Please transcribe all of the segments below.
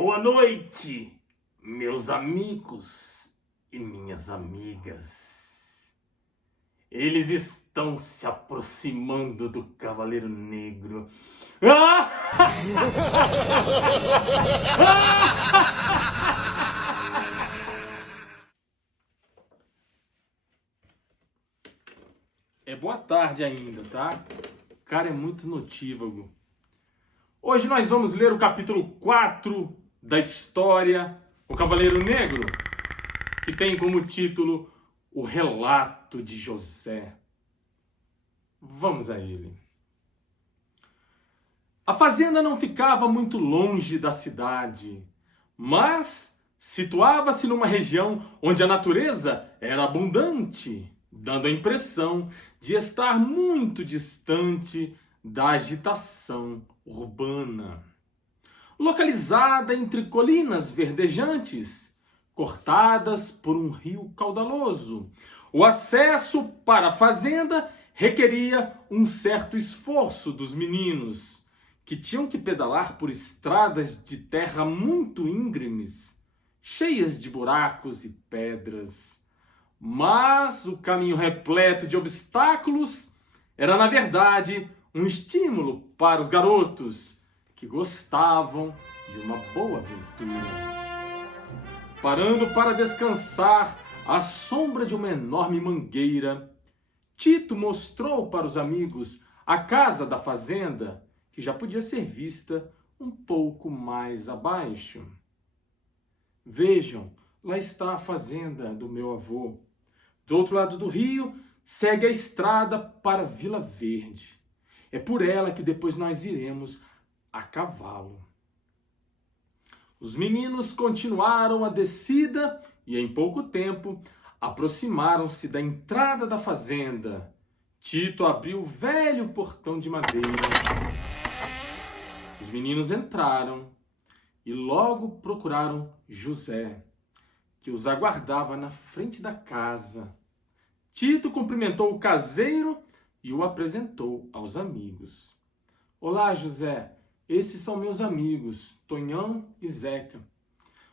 Boa noite, meus amigos e minhas amigas. Eles estão se aproximando do Cavaleiro Negro. Ah! É boa tarde ainda, tá? O cara é muito notívago. Hoje nós vamos ler o capítulo 4 da história O Cavaleiro Negro, que tem como título O Relato de José. Vamos a ele. A fazenda não ficava muito longe da cidade, mas situava-se numa região onde a natureza era abundante, dando a impressão de estar muito distante da agitação urbana. Localizada entre colinas verdejantes, cortadas por um rio caudaloso, o acesso para a fazenda requeria um certo esforço dos meninos, que tinham que pedalar por estradas de terra muito íngremes, cheias de buracos e pedras. Mas o caminho repleto de obstáculos era, na verdade, um estímulo para os garotos que gostavam de uma boa aventura. Parando para descansar à sombra de uma enorme mangueira, Tito mostrou para os amigos a casa da fazenda, que já podia ser vista um pouco mais abaixo. Vejam, lá está a fazenda do meu avô. Do outro lado do rio, segue a estrada para Vila Verde. É por ela que depois nós iremos a cavalo. Os meninos continuaram a descida e, em pouco tempo, aproximaram-se da entrada da fazenda. Tito abriu o velho portão de madeira. Os meninos entraram e logo procuraram José, que os aguardava na frente da casa. Tito cumprimentou o caseiro e o apresentou aos amigos. Olá, José. Esses são meus amigos, Tonhão e Zeca.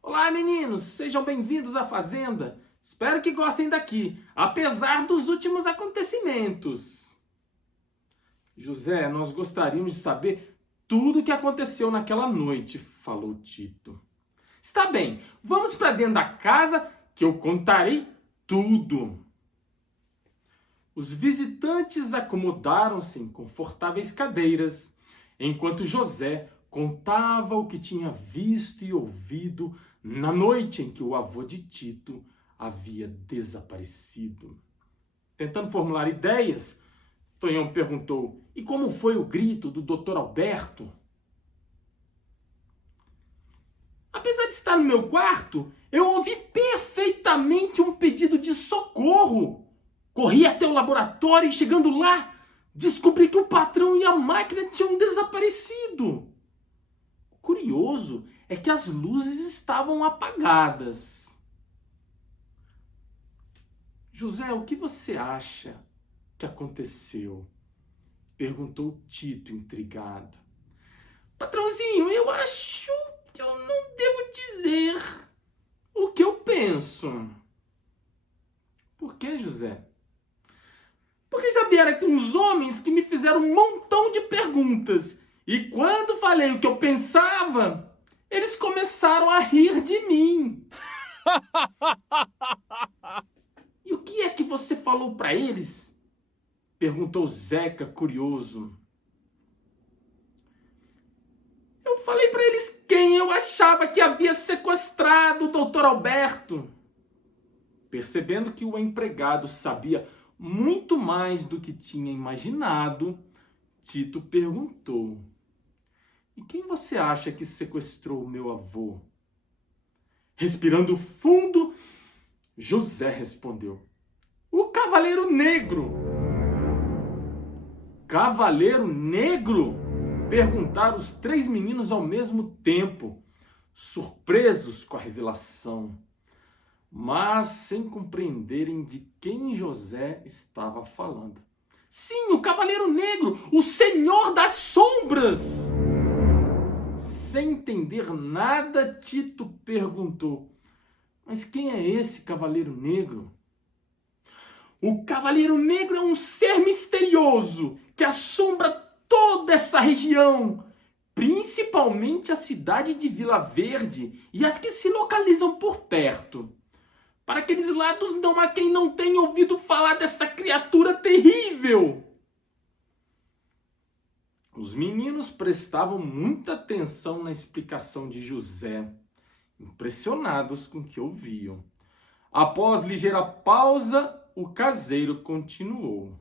Olá, meninos. Sejam bem-vindos à fazenda. Espero que gostem daqui, apesar dos últimos acontecimentos. José, nós gostaríamos de saber tudo o que aconteceu naquela noite, falou Tito. Está bem, vamos para dentro da casa que eu contarei tudo. Os visitantes acomodaram-se em confortáveis cadeiras, enquanto José contava o que tinha visto e ouvido na noite em que o avô de Tito havia desaparecido. Tentando formular ideias, Tonhão perguntou: e como foi o grito do Dr. Alberto? Apesar de estar no meu quarto, eu ouvi perfeitamente um pedido de socorro. Corri até o laboratório e, chegando lá, descobri que o patrão e a máquina tinham desaparecido. O curioso é que as luzes estavam apagadas. José, o que você acha que aconteceu? Perguntou Tito, intrigado. Patrãozinho, eu acho que eu não devo dizer o que eu penso. Por que, José? Porque já vieram aqui uns homens que me fizeram um montão de perguntas. E quando falei o que eu pensava, eles começaram a rir de mim. E o que é que você falou para eles? Perguntou Zeca, curioso. Eu falei para eles quem eu achava que havia sequestrado o Dr. Alberto. Percebendo que o empregado sabia muito mais do que tinha imaginado, Tito perguntou: e quem você acha que sequestrou o meu avô? Respirando fundo, José respondeu: o Cavaleiro Negro. Cavaleiro Negro? Perguntaram os três meninos ao mesmo tempo, surpresos com a revelação, mas sem compreenderem de quem José estava falando. Sim, o Cavaleiro Negro, o Senhor das Sombras! sem entender nada, Tito perguntou: mas quem é esse Cavaleiro Negro? O Cavaleiro Negro é um ser misterioso que assombra toda essa região, principalmente a cidade de Vila Verde e as que se localizam por perto. Para aqueles lados não há quem não tenha ouvido falar dessa criatura terrível. Os meninos prestavam muita atenção na explicação de José, impressionados com o que ouviam. Após ligeira pausa, o caseiro continuou: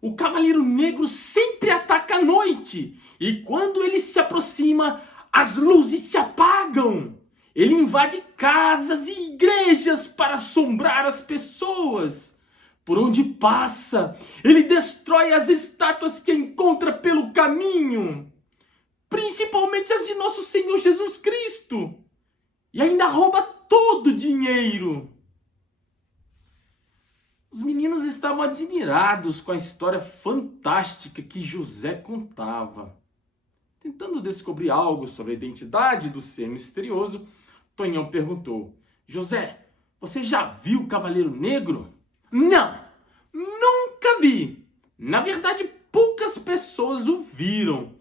o Cavaleiro Negro sempre ataca à noite, e quando ele se aproxima, as luzes se apagam. Ele invade casas e igrejas para assombrar as pessoas. Por onde passa, ele destrói as estátuas que encontra pelo caminho, principalmente as de nosso Senhor Jesus Cristo, e ainda rouba todo o dinheiro. Os meninos estavam admirados com a história fantástica que José contava. Tentando descobrir algo sobre a identidade do ser misterioso, Tonhão perguntou: José, você já viu o Cavaleiro Negro? Não, nunca vi. Na verdade, poucas pessoas o viram.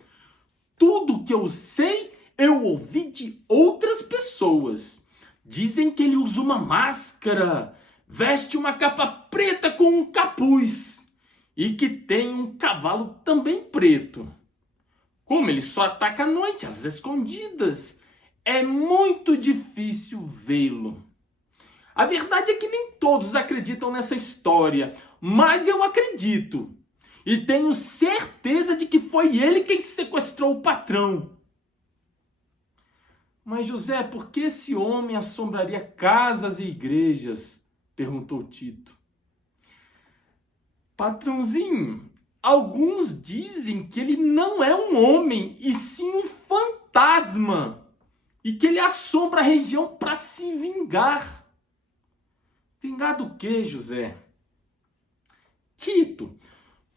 Tudo que eu sei, eu ouvi de outras pessoas. Dizem que ele usa uma máscara, veste uma capa preta com um capuz e que tem um cavalo também preto. Como ele só ataca à noite, às escondidas, é muito difícil vê-lo. A verdade é que nem todos acreditam nessa história, mas eu acredito. E tenho certeza de que foi ele quem sequestrou o patrão. Mas José, por que esse homem assombraria casas e igrejas? Perguntou Tito. Patrãozinho, alguns dizem que ele não é um homem, e sim um fantasma. E que ele assombra a região para se vingar. Vingar do quê, José? Tito,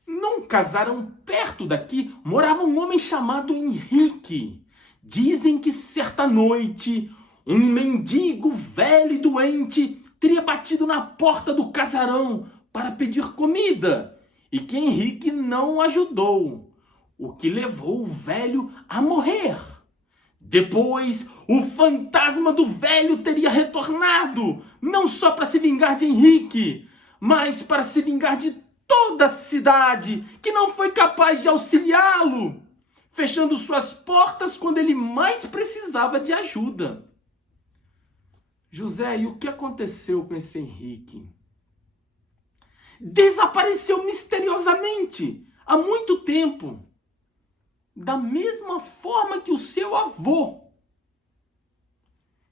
num casarão perto daqui morava um homem chamado Henrique. Dizem que certa noite um mendigo velho e doente teria batido na porta do casarão para pedir comida e que Henrique não o ajudou, o que levou o velho a morrer. Depois, o fantasma do velho teria retornado, não só para se vingar de Henrique, mas para se vingar de toda a cidade que não foi capaz de auxiliá-lo, fechando suas portas quando ele mais precisava de ajuda. José, e o que aconteceu com esse Henrique? Desapareceu misteriosamente há muito tempo. Da mesma forma que o seu avô.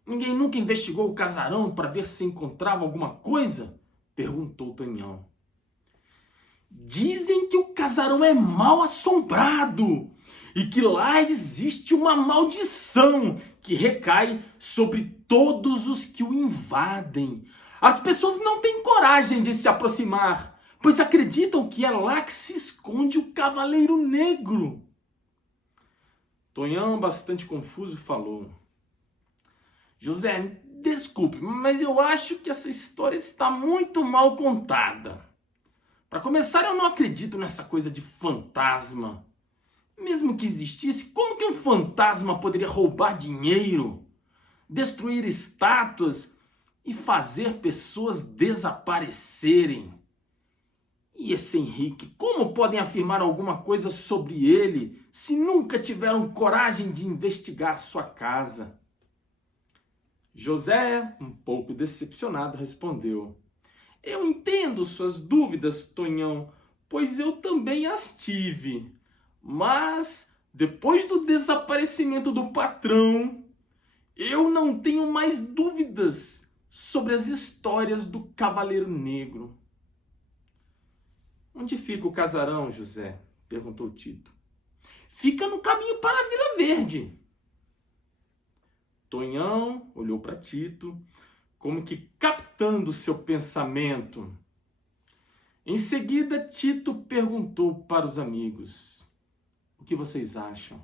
Ninguém nunca investigou o casarão para ver se encontrava alguma coisa? Perguntou Tonhão. Dizem que o casarão é mal assombrado e que lá existe uma maldição que recai sobre todos os que o invadem. As pessoas não têm coragem de se aproximar, pois acreditam que é lá que se esconde o Cavaleiro Negro. Tonhão, bastante confuso, falou: José, desculpe, mas eu acho que essa história está muito mal contada. Para começar, eu não acredito nessa coisa de fantasma. Mesmo que existisse, como que um fantasma poderia roubar dinheiro, destruir estátuas e fazer pessoas desaparecerem? E esse Henrique, como podem afirmar alguma coisa sobre ele se nunca tiveram coragem de investigar sua casa? José, um pouco decepcionado, respondeu: Eu entendo suas dúvidas, Tonhão, pois eu também as tive. Mas, depois do desaparecimento do patrão, eu não tenho mais dúvidas sobre as histórias do Cavaleiro Negro. Onde fica o casarão, José? Perguntou Tito. Fica no caminho para a Vila Verde. Tonhão olhou para Tito, como que captando seu pensamento. Em seguida, Tito perguntou para os amigos: O que vocês acham?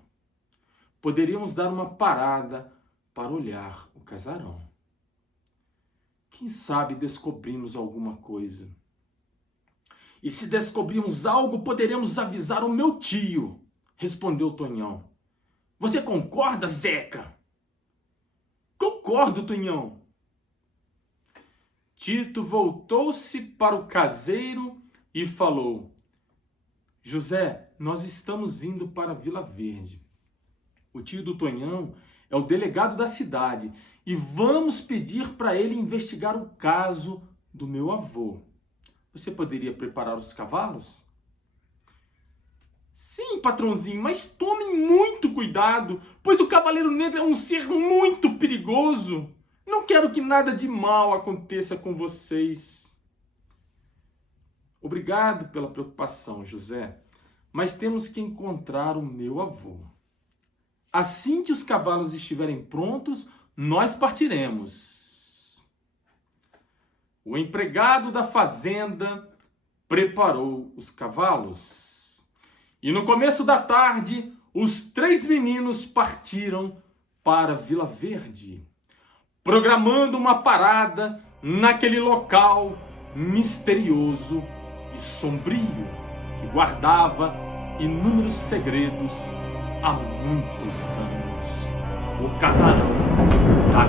poderíamos dar uma parada para olhar o casarão. Quem sabe descobrimos alguma coisa. E se descobrirmos algo, poderemos avisar o meu tio, respondeu Tonhão. Você concorda, Zeca? Concordo, Tonhão. Tito voltou-se para o caseiro e falou: José, nós estamos indo para Vila Verde. O tio do Tonhão é o delegado da cidade e vamos pedir para ele investigar o caso do meu avô. Você poderia preparar os cavalos? Sim, patrãozinho, mas tomem muito cuidado, pois o Cavaleiro Negro é um ser muito perigoso. Não quero que nada de mal aconteça com vocês. Obrigado pela preocupação, José, mas temos que encontrar o meu avô. Assim que os cavalos estiverem prontos, nós partiremos. O empregado da fazenda preparou os cavalos. E no começo da tarde, os 3 meninos partiram para Vila Verde, programando uma parada naquele local misterioso e sombrio que guardava inúmeros segredos há muitos anos. O casarão da